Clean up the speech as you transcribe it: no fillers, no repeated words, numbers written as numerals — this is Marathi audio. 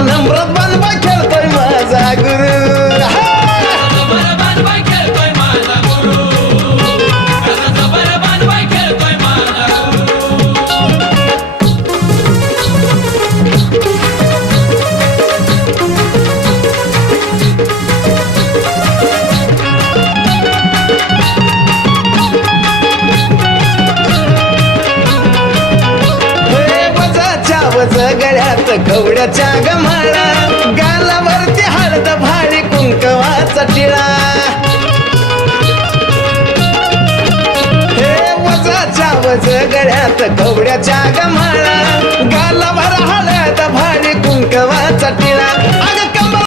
कसा नम्रत बानबाई खेळतोय माझा गुरु गळ्यात कवड्याच्या गमाळा गालावरती हळद भारी कुंकवाचा टिळा हे वजाच्या वज गळ्यात कवड्याच्या गमाळा गालावर हळद भारी कुंकवाचा टिळा